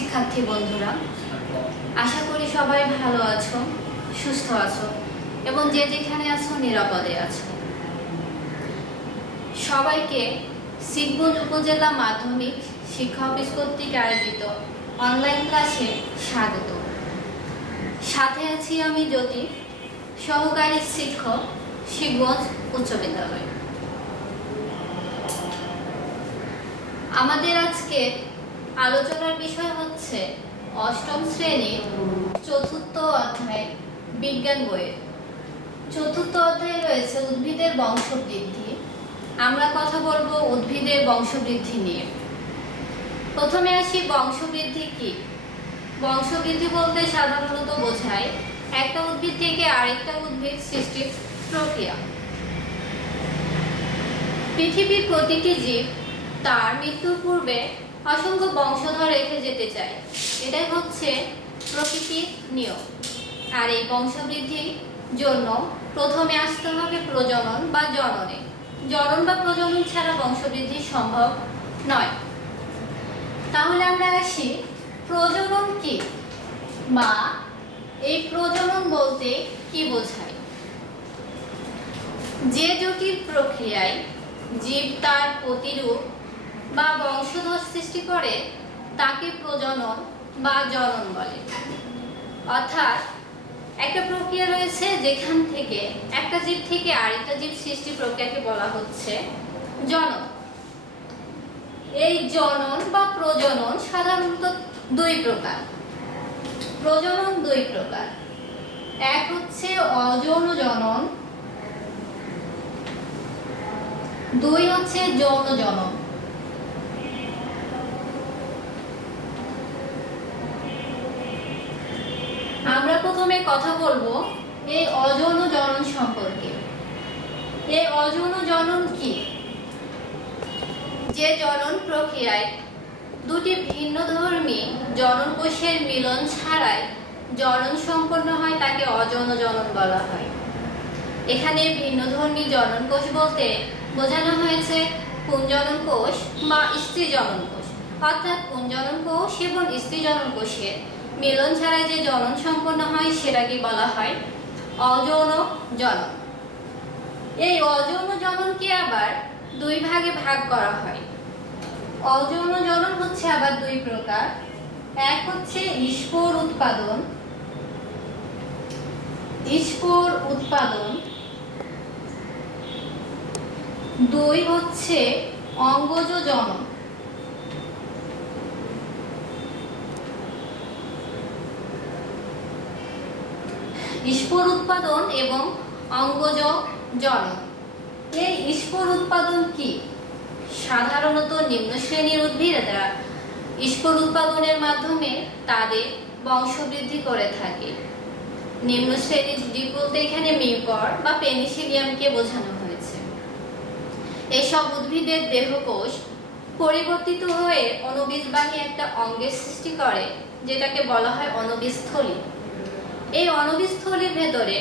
শিক্ষার্থী বন্ধুরা, আশা করি সবাই ভালো আছো, সুস্থ আছো এবং যে যেখানে আছো নিরাপদে আছো। সবাইকে শিবগঞ্জ উপজেলা মাধ্যমিক শিক্ষা অফিস কর্তৃক আয়োজিত অনলাইন ক্লাসে স্বাগত। সাথে আছি আমি জ্যোতি, সহকারী শিক্ষক, শিবগঞ্জ উচ্চ বিদ্যালয়। আমাদের আজকে আলোচনার বিষয় হচ্ছে অষ্টম শ্রেণীর চতুর্থ অধ্যায় বিজ্ঞান বইয়ের। চতুর্থ অধ্যায়ে রয়েছে উদ্ভিদের বংশবৃদ্ধি। আমরা কথা বলবো উদ্ভিদের বংশবৃদ্ধি নিয়ে। প্রথমে আসি, বংশবৃদ্ধি কি? বংশবৃদ্ধি বলতে সাধারণত বোঝায় একটা উদ্ভিদ থেকে আরেকটা উদ্ভিদ সৃষ্টির প্রক্রিয়া। পৃথিবীর প্রতিটি জীব তার মৃত্যুর পূর্বে অসংখ্য বংশধর রেখে যেতে চায়, এটাই হচ্ছে প্রকৃতির নিয়ম। আর এই বংশবৃদ্ধির জন্য প্রথমে আসতে হবে প্রজনন বা জননে। জনন বা প্রজনন ছাড়া বংশবৃদ্ধি সম্ভব নয়। তাহলে আমরা আসি, প্রজনন কি বা এই প্রজনন বলতে কি বোঝায়? যে জটিল প্রক্রিয়ায় জীব তার প্রতিরূপ বা বংশধর সৃষ্টি করে তাকে প্রজনন বা জনন বলে। অর্থাৎ একটা প্রক্রিয়া রয়েছে যেখান থেকে একটা জীব থেকে আরেকটা জীব সৃষ্টি প্রক্রিয়াকে বলা হচ্ছে জনন। এই জনন বা প্রজনন সাধারণত দুই প্রকার। প্রজনন দুই প্রকার, এক হচ্ছে অযৌন জনন, দুই হচ্ছে যৌন জনন। আমরা প্রথমে কথা বলবো এই অযৌন জনন সম্পর্কে। এই অযৌন জনন কি? যে জনন প্রক্রিয়ায় দুটি ভিন্নধর্মী জনন কোষের মিলন ছাড়াই জনন সম্পন্ন হয় তাকে অযৌন জনন বলা হয়। এখানে ভিন্নধর্মী জনন কোষ বলতে বোঝানো হয়েছে পুংজনন কোষ বা স্ত্রী জনন কোষ। অর্থাৎ পুংজনন কোষ এবং স্ত্রী জনন কোষের মিলন ছাড়াই যে জনন সম্পন্ন হয় সেটাকে বলা হয় অযৌন জনন। এই অযৌন জননকে আবার দুই ভাগে ভাগ করা হয়। অযৌন জনন হচ্ছে আবার দুই প্রকার, এক হচ্ছে স্পোর উৎপাদন, স্পোর উৎপাদন, দুই হচ্ছে অঙ্গজ জনন। স্পোর উৎপাদন এবং অঙ্গজ জনন। এই স্পোর উৎপাদন কি? সাধারণত নিম্ন শ্রেণীর উদ্ভিদেরা স্পোর উৎপাদনের মাধ্যমে তাদের বংশবৃদ্ধি করে থাকে। নিম্ন শ্রেণীর জীব বলতে এখানে মিউকর বা পেনিসিলিয়ামকে বোঝানো হয়েছে। এসব উদ্ভিদের দেহকোষ পরিবর্তিত হয়ে অণুবীজবাহী একটা অঙ্গের সৃষ্টি করে, যেটাকে বলা হয় অণুবীজথলি। এই অণুবীজথলির ভেতরে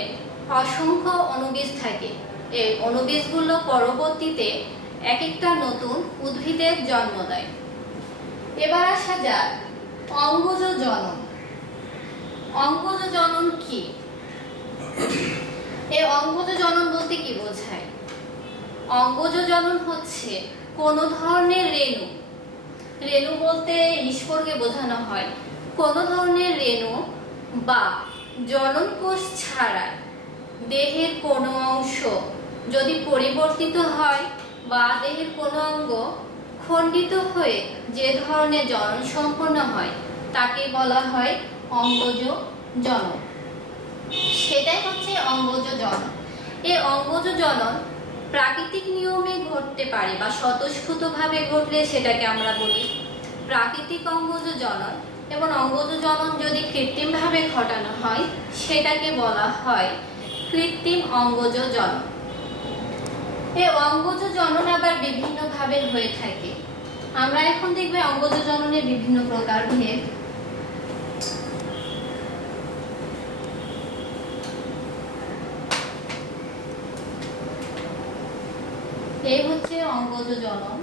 অসংখ্য অণুবীজ থাকে। এই অণুবীজগুলো পরবর্তীতে এক একটা নতুন উদ্ভিদের জন্ম দেয়। এবার আসা যাক অঙ্গজ জনন। অঙ্গজ জনন কি? এই অঙ্গজ জনন বলতে কি বোঝায়? অঙ্গজ জনন হচ্ছে কোনো ধরনের রেণু, রেণু বলতে স্পোরকে বোঝানো হয়, কোনো ধরনের রেণু বা জনন কোষ ছাড়া দেহের কোনো অংশ যদি পরিবর্তিত হয় বা দেহের কোনো অঙ্গ খণ্ডিত হয়ে যে ধরনের জনন সম্পন্ন হয় তাকে বলা হয় অঙ্গজ জনন। সেটাই হচ্ছে অঙ্গজ জনন। এই অঙ্গজ জনন প্রাকৃতিক নিয়মে ঘটতে পারে বা স্বতঃস্ফূর্তভাবে ঘটলে সেটাকে আমরা বলি প্রাকৃতিক অঙ্গজ জনন, এবং অঙ্গজ জনন যদি কৃত্রিমভাবে ঘটানো হয় সেটাকে বলা হয় কৃত্রিম অঙ্গজ জনন। এই অঙ্গজ জনন আবার বিভিন্নভাবে হয়ে থাকে। আমরা এখন দেখব অঙ্গজ জননের বিভিন্ন প্রকার ভেদ। এই হচ্ছে অঙ্গজ জনন।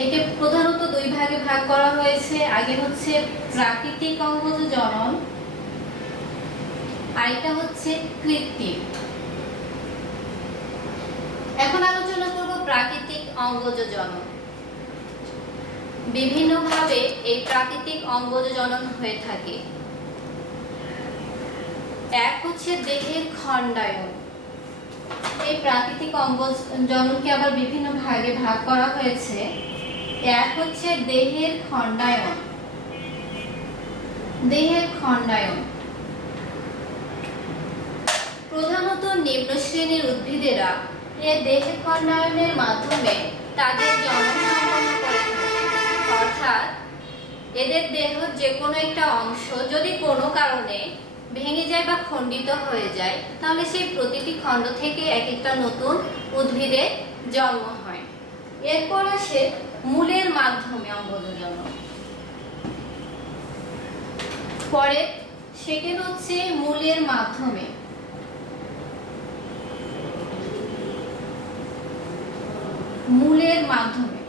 একে প্রধানত দুই ভাগে ভাগ করা হয়েছে। আগে হচ্ছে প্রাকৃতিক অঙ্গজ জনন, আরেকটা হচ্ছে কৃত্রিম। এখন আলোচনা করব প্রাকৃতিক অঙ্গজ জনন। বিভিন্নভাবে এই প্রাকৃতিক অঙ্গজ জনন হয়ে থাকে। এক হচ্ছে দেহের খণ্ডায়ন। এই প্রাকৃতিক অঙ্গজ জননকে আবার বিভিন্ন ভাগে ভাগ করা হয়েছে। এক হচ্ছে দেহের খণ্ডায়ন। দেহের খণ্ডায়ন প্রধানত নিম্ন শ্রেণীর উদ্ভিদেরা এই দেহের খণ্ডায়নের মাধ্যমে তাদের জনন সম্পন্ন করে থাকে। অর্থাৎ এদের দেহের যে কোনো একটা অংশ যদি কোনো কারণে ভেঙে যায় বা খণ্ডিত হয়ে যায়, তাহলে সেই প্রতিটি খণ্ড থেকে এক একটা নতুন উদ্ভিদের জন্ম হয়। এরপর আসে মূলের মাধ্যমে অঙ্গজ জনন। পরে সেকেন্ড হচ্ছে মূলের মাধ্যমে। মূলের মাধ্যমে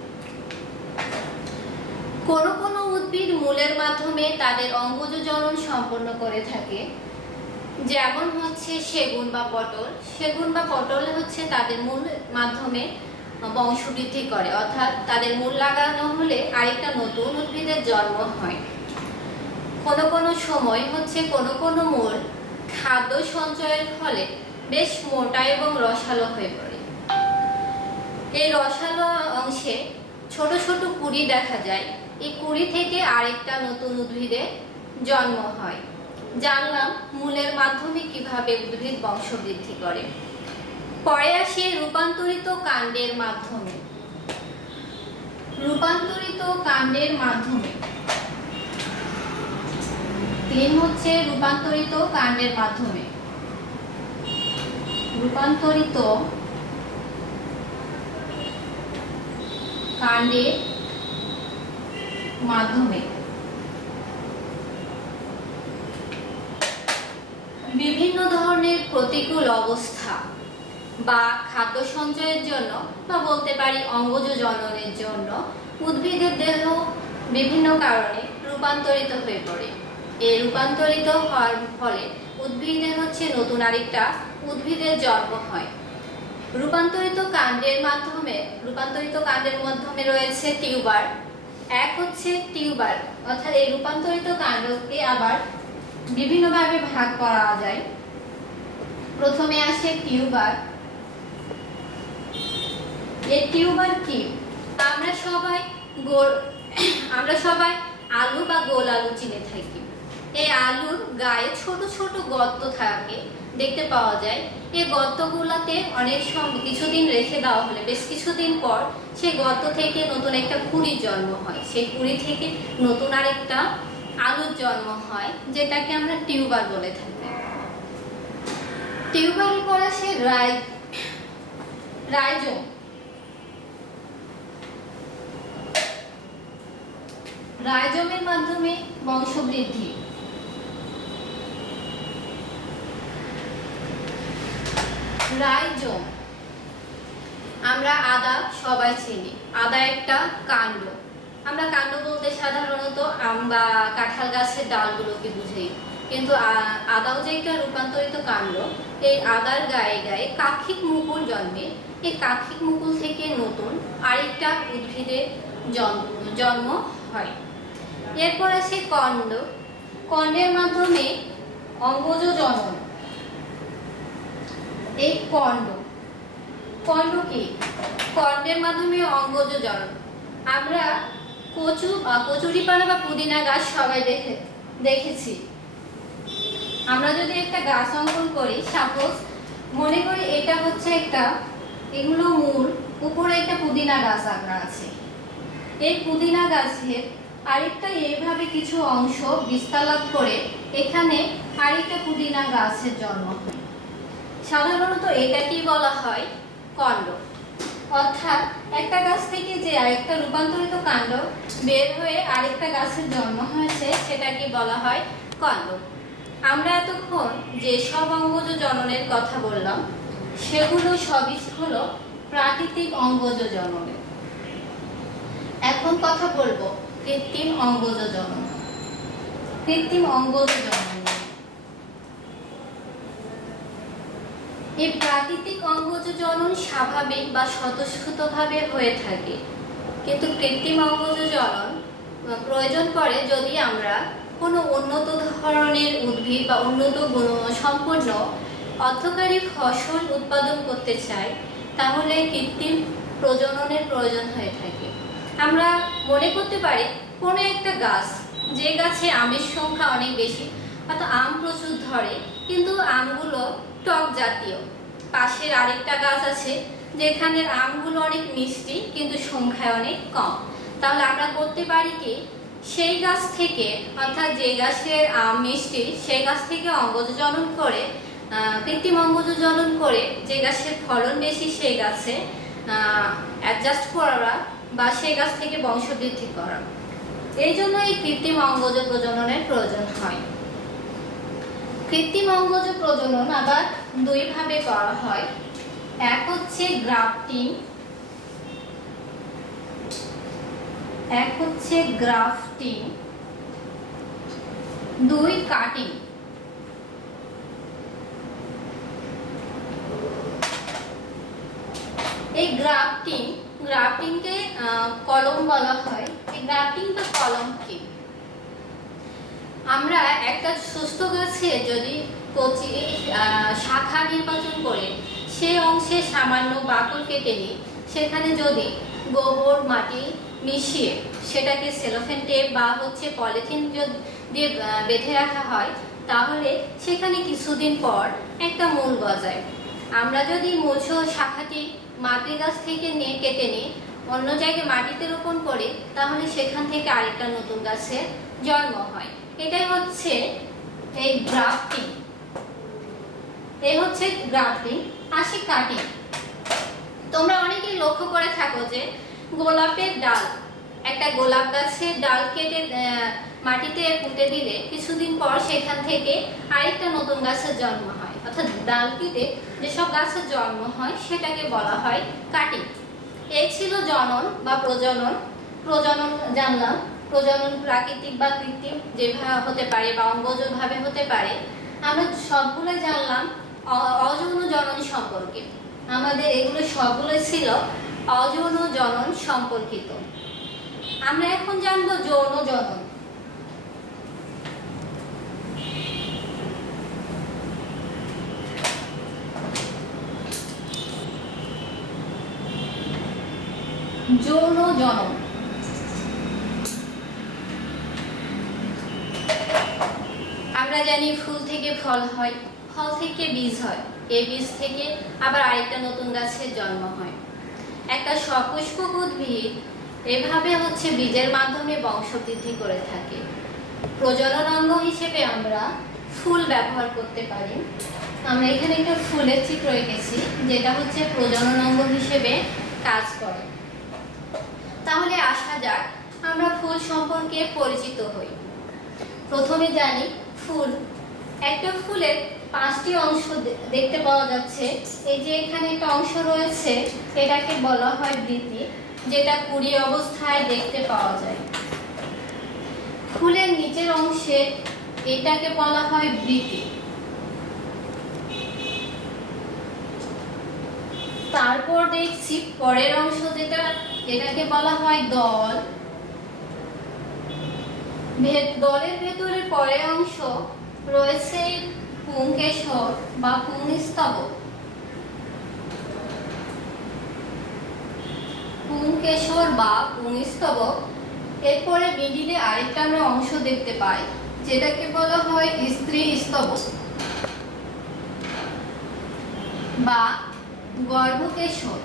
কোন কোন উদ্ভিদ মূলের মাধ্যমে তাদের অঙ্গজ জনন সম্পন্ন করে থাকে। যেমন হচ্ছে সেগুন বা পটল। সেগুন বা পটল হচ্ছে তাদের মূল মাধ্যমে বংশবৃদ্ধি করে, অর্থাৎ তাদের মূল লাগানো হলে আরেকটা নতুন উদ্ভিদের জন্ম হয়। কোনো সময় হচ্ছে কোনো মূল খাদ্য সঞ্চয়ের ফলে বেশ মোটা এবং রসালো হয়ে পড়ে। এই রসালো অংশে ছোট ছোট কুঁড়ি দেখা যায়। এই কুঁড়ি থেকে আরেকটা নতুন উদ্ভিদের জন্ম হয়। জানলাম মূলের মাধ্যমে কিভাবে উদ্ভিদ বংশবৃদ্ধি করে। পরে আসে রূপান্তরিত কাণ্ডের মাধ্যমে। রূপান্তরিত কাণ্ডের মাধ্যমে তিন হচ্ছে রূপান্তরিত কাণ্ডের মাধ্যমে। রূপান্তরিত কাণ্ডের মাধ্যমে বিভিন্ন ধরনের প্রতিকূল অবস্থা বা খাদ্য সঞ্চয়ের জন্য বা বলতে পারি অঙ্গজ জননের জন্য উদ্ভিদের দেহ বিভিন্ন কারণে রূপান্তরিত হয়ে পড়ে। এই রূপান্তরিত হওয়ার ফলে উদ্ভিদের হচ্ছে নতুন আরেকটা উদ্ভিদের জন্ম হয়। রূপান্তরিত কাণ্ডের মাধ্যমে রয়েছে টিউবার। এক হচ্ছে টিউবার, অর্থাৎ এই রূপান্তরিত কাণ্ডকে আবার বিভিন্নভাবে ভাগ করা যায়। প্রথমে আসে টিউবার। এই টিউবার কি? আমরা সবাই আলু বা গোল আলু চিনে থাকি। এই আলুর গায়ে ছোট ছোট গর্ত থাকে, দেখতে পাওয়া যায়। এই গর্তগুলোতে অনেক সময় কিছুদিন রেখে দেওয়া হলে বেশ কিছুদিন পর সেই গর্ত থেকে নতুন একটা কুঁড়ির জন্ম হয়। সেই কুঁড়ি থেকে নতুন আরেকটা আলুর জন্ম হয়, যেটাকে আমরা টিউবার বলে থাকি। টিউবারের পর আসে রাইজোম। রাইজোমের মাধ্যমে বংশবৃদ্ধি। রাইজোম আমরা আদা সবাই চিনি। আদা একটা কাণ্ড। আমরা কাণ্ড বলতে সাধারণত আম বা কাঁঠাল গাছের ডালগুলোকে বুঝি, কিন্তু আদাও যে একটা রূপান্তরিত কাণ্ড। এই আদার গায়ে গায়ে কাক্ষিক মুকুল জন্মে। এই কাক্ষিক মুকুল থেকে নতুন আরেকটা উদ্ভিদের জন্ম হয়। এরপর আসে কন্ড। কন্ডের মাধ্যমে অঙ্গজ জনন। এই কন্ড কি? কন্ডের মাধ্যমে অঙ্গজ জনন। আমরা কচুরিপানা বা পুদিনা গাছ সবাই দেখেছি। আমরা যদি একটা গাছ অঙ্কন করি, সাপোজ মনে করি এটা হচ্ছে এগুলো মূল, উপরে একটা পুদিনা গাছ আঁকা আছে। এই পুদিনা গাছের আরেকটা এইভাবে কিছু অংশ বিস্তার লাভ করে এখানে আরেকটা পুদিনা গাছের জন্ম হয়। সাধারণত এটাকেই বলা হয় কন্ড। অর্থাৎ একটা গাছ থেকে যে আরেকটা রূপান্তরিত কাণ্ড বের হয়ে আরেকটা গাছের জন্ম হয়েছে, সেটাকে বলা হয় কন্ড। আমরা এতক্ষণ যে সব অঙ্গজ জননের কথা বললাম, সেগুলো সবই হলো প্রাকৃতিক অঙ্গজ জননের। এখন কথা বলবো কৃত্রিম অঙ্গজ জনন। কৃত্রিম অঙ্গজ জনন এই প্রাকৃতিক অঙ্গজ জনন স্বাভাবিক বা স্বতঃস্ফূর্তভাবে হয়ে থাকে, কিন্তু কৃত্রিম অঙ্গজ জনন প্রয়োজন পড়ে যদি আমরা কোনো উন্নত ধরনের উদ্ভিদ বা উন্নত গুণসম্পন্ন অর্থকারী ফসল উৎপাদন করতে চাই, তাহলে কৃত্রিম প্রজননের প্রয়োজন হয়ে থাকে। আমরা মনে করতে পারি কোনো একটা গাছ, যে গাছে আমের সংখ্যা অনেক বেশি, অর্থাৎ আম প্রচুর ধরে, কিন্তু আমগুলো টক জাতীয়। পাশের আরেকটা গাছ আছে যেখানে আমগুলো অনেক মিষ্টি কিন্তু সংখ্যায় অনেক কম। তাহলে আমরা করতে পারি কি, সেই গাছ থেকে, অর্থাৎ যে গাছের আম মিষ্টি সেই গাছ থেকে অঙ্গজ জনন করে, কৃত্রিম অঙ্গজ জনন করে যে গাছের ফলন বেশি সেই গাছে অ্যাডজাস্ট করা বা সেই গাছ থেকে বংশবৃদ্ধি করা। এই জন্য এই কৃত্রিম অঙ্গজ প্রজননের প্রয়োজন হয়। কৃত্রিম অঙ্গজ প্রজনন আবার দুই ভাবে করা হয়। এক হচ্ছে গ্রাফটিং, দুই কাটিং। এই গ্রাফটিংকে কলম বলা হয়। এই গ্রাফটিং বা কলম কি? আমরা একটা সুস্থ গাছে যদি কচি শাখা নির্বাচন করে সেই অংশে সামান্য বাকল কেটে নিই, সেখানে যদি গোবর মাটি মিশিয়ে সেটাকে সেলোফেন টেপ বা পলিথিন দিয়ে বেঁধে রাখা হয়, তাহলে সেখানে কিছুদিন পর একটা মূল গজায়। আমরা যদি মূলসহ শাখাটি মাতৃ গাছ থেকে নিয়ে কেটে নিই, অন্য জায়গায় মাটিতে রোপণ করি, তাহলে সেখান থেকে আরেকটা নতুন গাছের জন্ম হয়। এটাই হচ্ছে এই গ্রাফটিং। আসি কাটিং। তোমরা অনেকেই লক্ষ্য করে থাকো যে গোলাপের ডাল, একটা গোলাপ গাছের ডাল কেটে মাটিতে পুঁতে দিলে কিছুদিন পর সেখান থেকে আরেকটা নতুন গাছের জন্ম হয়, অর্থাৎ ডাল কেটে যেসব গাছের জন্ম হয় সেটাকে বলা হয় কাটিং। এই ছিল জনন বা প্রজনন। জানলাম প্রজনন প্রাকৃতিক বা কৃত্রিম যেভাবে হতে পারে বা অঙ্গজভাবে হতে পারে। আমরা সবগুলো জানলাম অযৌন জনন সম্পর্কে। আমাদের এগুলো সবগুলো ছিল অযৌন জনন সম্পর্কিত। আমরা এখন জানবো যৌন জনন। যৌন জনন আমরা জানি ফুল থেকে ফল হয়, ফল থেকে বীজ হয়, এই বীজ থেকে আবার আরেকটা নতুন গাছের জন্ম হয়। একটা সপুষ্পক উদ্ভিদ এভাবে বীজের মাধ্যমে বংশবৃদ্ধি করে থাকে। প্রজনন অঙ্গ হিসেবে আমরা ফুল ব্যবহার করতে পারি। আমরা এখানে একটা ফুলের চিত্র এঁকেছি, যেটা প্রজনন অঙ্গ হিসেবে কাজ করে। তাহলে আসা যাক আমরা ফুল সম্পর্কে পরিচিত হই। প্রথমে জানি ফুল। একটা ফুলের 5টি অংশ দেখতে পাওয়া যাচ্ছে। এই যে এখানে একটা অংশ রয়েছে, এটাকে বলা হয় বৃতি, যেটা কুড়ি অবস্থায় দেখতে পাওয়া যায়। ফুলের নিচের অংশে এটাকে বলা হয় বৃতি। তারপর দেখছি পরের অংশ এটাকে বলা হয় দল। দলের ভেতরে পরের অংশ রয়েছে পুংকেশর বা পুংস্তবক। এরপরে মিডিলে আরেকটা আমরা অংশ দেখতে পাই, যেটাকে বলা হয় স্ত্রী স্তবক বা গর্ভকেশর।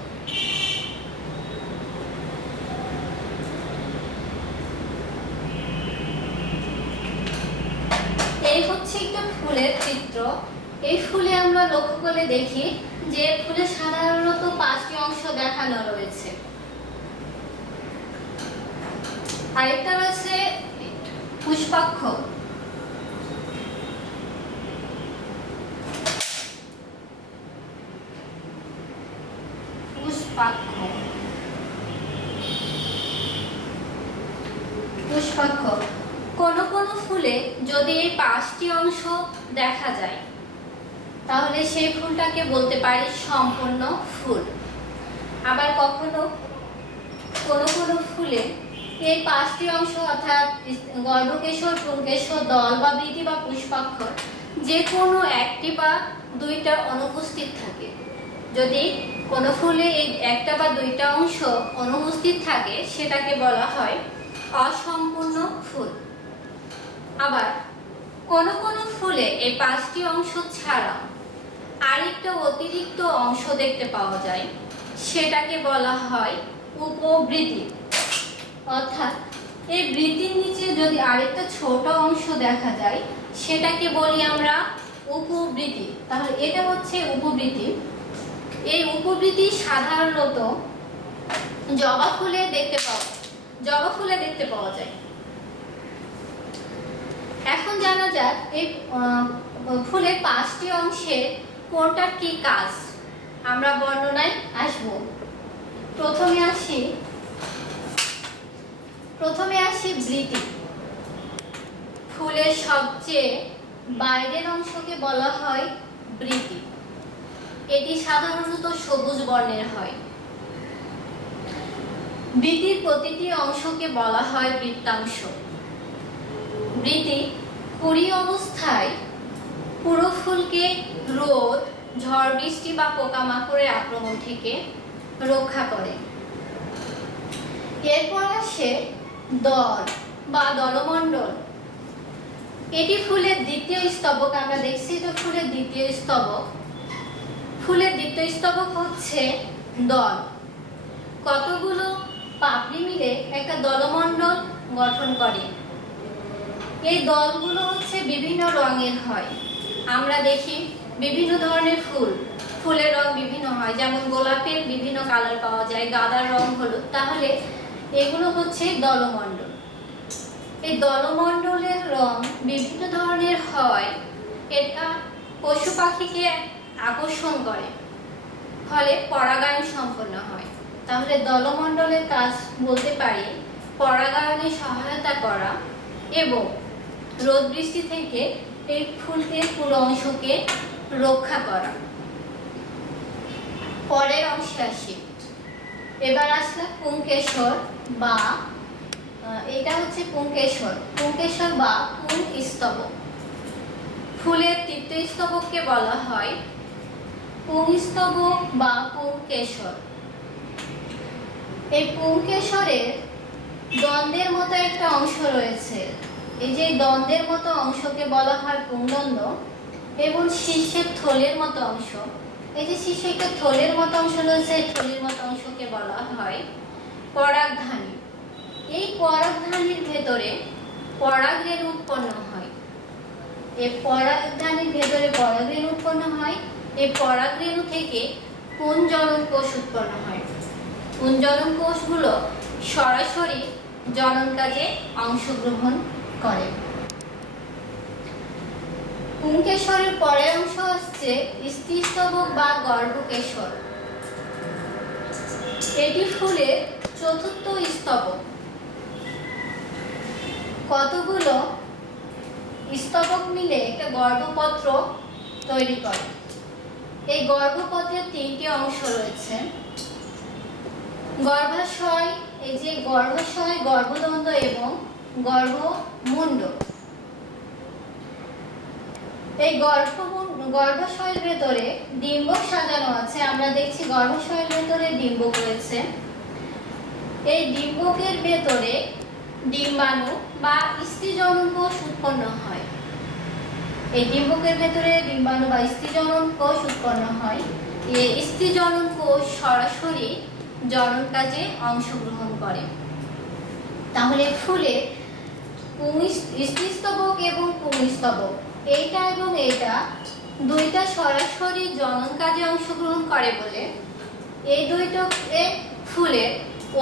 এই একটা ফুলের চিত্র। এই ফুলে আমরা লক্ষ্য করে দেখি যে ফুলে সাধারণত 5টি অংশ দেখানো রয়েছে। আরেকটা রয়েছে পুষ্পাক্ষ। পুষ্পাক্ষ। কোনো কোনো ফুলে যদি এই 5টি অংশ দেখা যায় তাহলে সেই ফুলটাকে বলতে পারি সম্পূর্ণ ফুল। আবার কখনো কোনো কোনো ফুলে এই 5টি অংশ অর্থাৎ গর্ভকেশর, পুংকেশর, দল বা বৃতি বা পুষ্পাক্ষর যে কোনো একটি বা দুইটা অনুপস্থিত থাকে। যদি কোনো ফুলে এই একটা বা দুইটা অংশ অনুপস্থিত থাকে সেটাকে বলা হয় অসম্পূর্ণ ফুল। আবার কোনো কোনো ফুলে এই 5টি অংশ ছাড়া আরেকটা অতিরিক্ত অংশ দেখতে পাওয়া যায়, সেটাকে বলা হয় উপবৃতি। অর্থাৎ এই বৃতির নিচে যদি আরেকটা ছোট অংশ দেখা যায় সেটাকে বলি আমরা উপবৃতি। তাহলে এটা হচ্ছে উপবৃতি। এই উপবৃতি সাধারণত জবা ফুলে দেখতে পাওয়া যায়। এখন জানা যাক এই ফুলের 5টি অংশে কোনটার কি কাজ, আমরা বর্ণনায় আসব। প্রথমে আসি বৃতি। ফুলের সবচেয়ে বাইরের অংশকে বলা হয় বৃতি। এটি সাধারণত সবুজ বর্ণের হয়। বৃতির প্রতিটি অংশকে বলা হয় বৃত্তাংশ। বৃতি কুড়ি অবস্থায় পুরো ফুলকে রোদ, ঝড় বৃষ্টি বা পোকামাকড়ের আক্রমণ থেকে রক্ষা করে। এরপর আসে দল বা দলমণ্ডল। এটি ফুলের দ্বিতীয় স্তবক। আমরা দেখছি তো ফুলের দ্বিতীয় স্তবক। ফুলের দ্বিতীয় স্তবক হচ্ছে দল। কতগুলো পাপড়ি মিলে একটা দলমণ্ডল গঠন করে। এই দলগুলো হচ্ছে বিভিন্ন রঙের হয়। আমরা দেখি বিভিন্ন ধরনের ফুলের রং বিভিন্ন হয়, যেমন গোলাপের বিভিন্ন কালার পাওয়া যায়, গাঁদার রং হলুদ। তাহলে এগুলো হচ্ছে দলমণ্ডল। এই দলমণ্ডলের রং বিভিন্ন ধরনের হয়, এটা পশু পাখিকে আকর্ষণ করে, ফলে পরাগায়ন সম্পন্ন হয়। তাহলে দলমণ্ডলের কাজ বলতে পারি পরাগায়নে সহায়তা করা এবং রোদ বৃষ্টি থেকে এই ফুলকে পুরো অংশকে রক্ষা করা। পরের অংশে আসি। এবার আসলে পুংকেশর বা এটা হচ্ছে পুংকেশর বা পুংস্তবক। ফুলের তৃতীয় স্তবককে বলা হয় পুংস্তবক বা পুংকেশর। এই পুংকেশরের দ্বন্দ্বের মতো একটা অংশ রয়েছে। এই যে দ্বন্দ্বের মতো অংশকে বলা হয় পুংদণ্ড এবং শীর্ষের থলের মতো অংশ, এই যে শীর্ষে একটা থলের মতো অংশ রয়েছে, এই থলের মতো অংশকে বলা হয় পরাগধানী। এই পরাগধানীর ভেতরে পরাগরেণু উৎপন্ন হয়। এই পরাগধানীর ভেতরে পরাগরেণু উৎপন্ন হয়। এই পরাগরেণু থেকে পুংজনন কোষ উৎপন্ন হয়। পুংজনন কোষগুলো সরাসরি জনন কাজে অংশগ্রহণ করে। পুংকেশরের পরের অংশ হচ্ছে স্ত্রীস্তবক বা গর্ভকেশর। এটি ফুলের চতুর্থ স্তবক। কতগুলো স্তবক মিলে একটা গর্ভপত্র তৈরি করে। এই গর্ভপত্রের 3টি অংশ রয়েছে। গর্ভাশয়, এই যে গর্ভাশয়, গর্ভদণ্ড এবং গর্ভমুণ্ড। এই গর্ভাশয়ের ভেতরে ডিম্বক সাজানো আছে। আমরা দেখছি গর্ভাশয়ের ভেতরে ডিম্বক রয়েছে। এই ডিম্বকের ভেতরে ডিম্বাণু বা স্ত্রীজনন কোষ উৎপন্ন হয়। এই ডিম্বকের ভেতরে ডিম্বাণু বা স্ত্রীজনন কোষ উৎপন্ন হয়। এই স্ত্রীজনন কোষ সরাসরি জনন কাজে অংশগ্রহণ করে। তাহলে ফুলে স্ত্রীস্তবক এবং পুংস্তবক, এইটা এবং এইটা দুইটা সরাসরি জনন কাজে অংশগ্রহণ করে বলে এই দুইটাকে ফুলের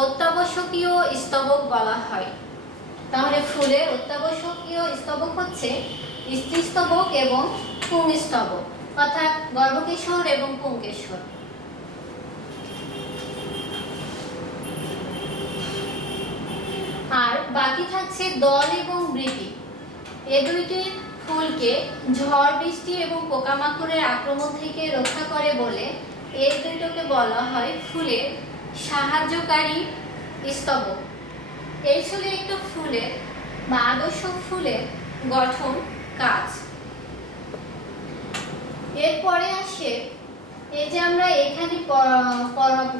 অত্যাবশ্যকীয় স্তবক বলা হয়। তাহলে ফুলের অত্যাবশ্যকীয় স্তবক হচ্ছে স্ত্রীস্তবক এবং পুংস্তবক, অর্থাৎ গর্ভকেশর এবং পুংকেশর। আর বাকি থাকছে দল এবং বৃতি। এই দুইটি ফুলকে ঝড় বৃষ্টি এবং পোকামাকড়ের আক্রমণ থেকে রক্ষা করে বলে এই দুইটাকে বলা হয় ফুলের সাহায্যকারী স্তবক। এই ছিল একটু ফুলের বা আদর্শ ফুলের গঠন কাজ। এরপরে আসে এই যে আমরা এখানে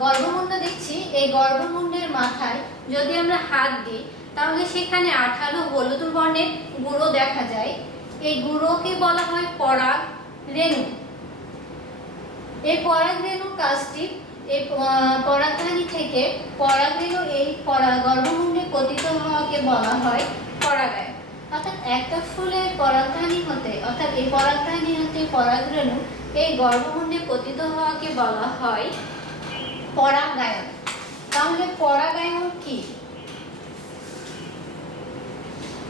গর্ভমুণ্ড দেখছি, এই গর্ভমুণ্ডের মাথায় যদি আমরা হাত দিই তাহলে সেখানে আঠালো হলুদ বর্ণের গুঁড়ো দেখা যায়। এই গুঁড়োকে বলা হয় পরাগ রেণু। এই পরাগ রেণুর কাজটি এই পরাগধানী থেকে পরাগ রেণু এই গর্ভমুণ্ডে পতিত হওয়াকে বলা হয় পরাগায়ন। অর্থাৎ একটা ফুলের পরাগধানী হতে অর্থাৎ এই পরাগধানী হতে পরাগ রেণু এই গর্ভমুণ্ডে পতিত হওয়াকে বলা হয় পরাগায়ন। তাহলে পরাগায়ন কি?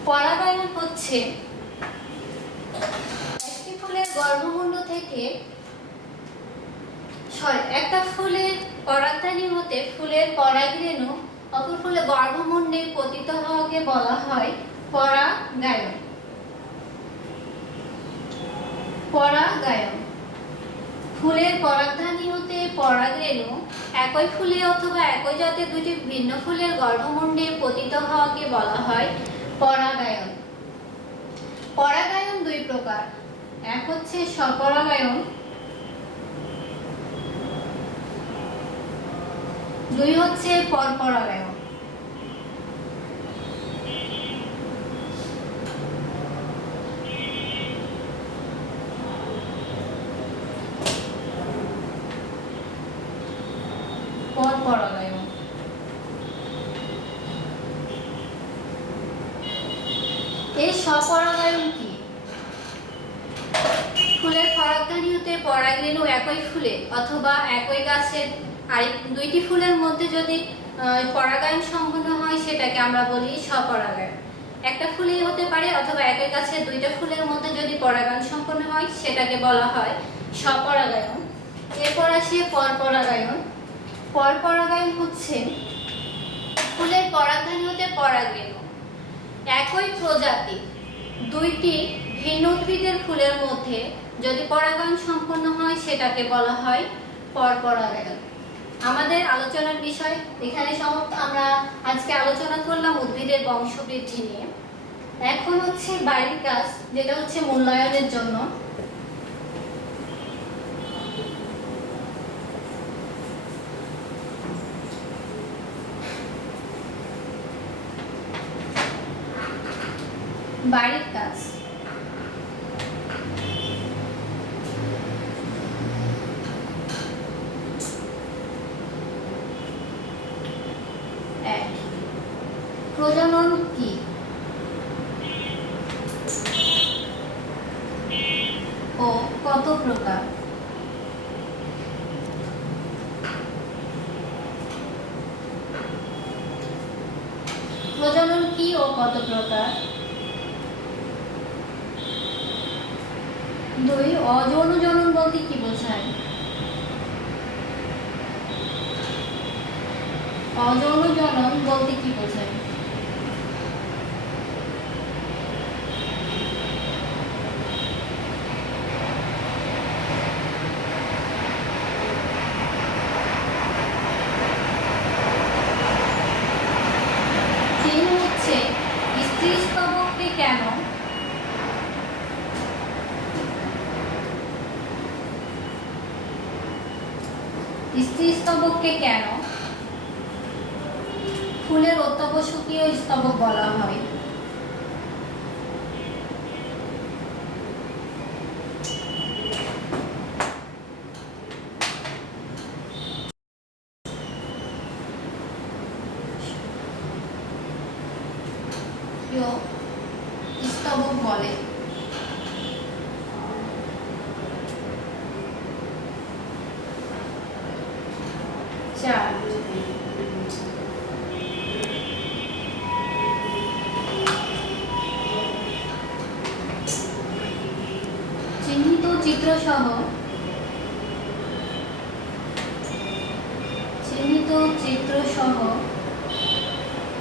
পরাগায়ন হচ্ছে একটি ফুলের গর্ভমুণ্ড থেকে একটা ফুলের পরাগধানী হতে ফুলের পরাগরেণু অপর ফুলের গর্ভমুণ্ডে পতিত হওয়াকে বলা হয় পরাগায়ন। পরাগায়ন ফুলের পরাগধানী হতে পরাগরেণু একই ফুলে অথবা একই জাতের দুটি ভিন্ন ফুলের গর্ভমুণ্ডে পতিত হওয়াকে বলা হয় পরাগায়ন। পরাগায়ন দুই প্রকার, এক হচ্ছে স্বপরাগায়ন, দুই হচ্ছে পরপরাগায়ন। পরপরাগায়ন এই স্বপরাগায়ন কি? ফুলের পরাগধানী হতে পরাগরেণু একই ফুলে অথবা একই গাছের আর দুইটি ফুলের মধ্যে যদি পরাগায়ন সম্পন্ন হয় সেটাকে আমরা বলি স্বপরাগায়ন। একটা ফুলেই হতে পারে অথবা একই গাছের দুইটা ফুলের মধ্যে যদি পরাগায়ন সম্পন্ন হয় সেটাকে বলা হয় স্বপরাগায়ন। এরপর আসে পরপরাগায়ন। পরপরাগায়ন হচ্ছে ফুলের পরাগধানী হতে পরাগরেণু একই প্রজাতি দুইটি ভিন্ন উদ্ভিদের ফুলের মধ্যে যদি পরাগায়ন সম্পন্ন হয় সেটাকে বলা হয় পরপরাগায়ন। আমাদের আলোচনার বিষয় এখানে সমাপ্ত। আমরা আজকে আলোচনা করলাম উদ্ভিদের বংশবৃদ্ধি নিয়ে। এখন হচ্ছে বাড়ির কাজ, যেটা হচ্ছে মূল্যায়নের জন্য। বাড়ির কাজ প্রজনন কি? ও কত প্রকার? প্রজনন কি ও কত প্রকার? দুই, অযৌন জনন বলতে কি বোঝায়? অযৌন জনন বলতে কি বোঝায়? তিন হচ্ছে স্ত্রী স্তবককে কেন ফুলের অত্যাবশ্যকীয় স্তবক বলা হয়? স্তবক বলে। চার, চিহ্নিত চিত্র সহ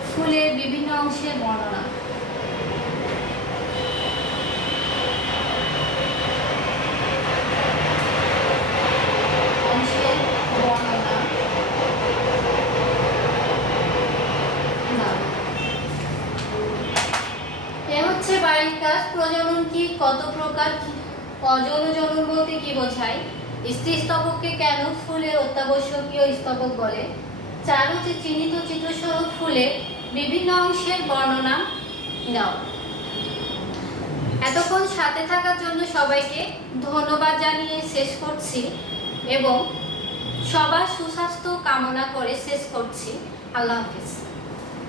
ফুলের বিভিন্ন অংশের বর্ণনা। অংশের বর্ণনা দাও। এ হচ্ছে বাড়ির কাজ। প্রজনন কি, কত প্রকার, অযৌন জনন বলতে কি বোঝায়, স্ত্রী স্তবককে কেন ফুলের অত্যাবশ্যকীয় স্তবক বলে, 4 হচ্ছে চিহ্নিত চিত্রস্বরূপ ফুলের বিভিন্ন অংশের বর্ণনা দাও। এতক্ষণ সাথে থাকার জন্য সবাইকে ধন্যবাদ জানিয়ে শেষ করছি এবং সবার সুস্বাস্থ্য কামনা করে শেষ করছি। আল্লাহ হাফিজ।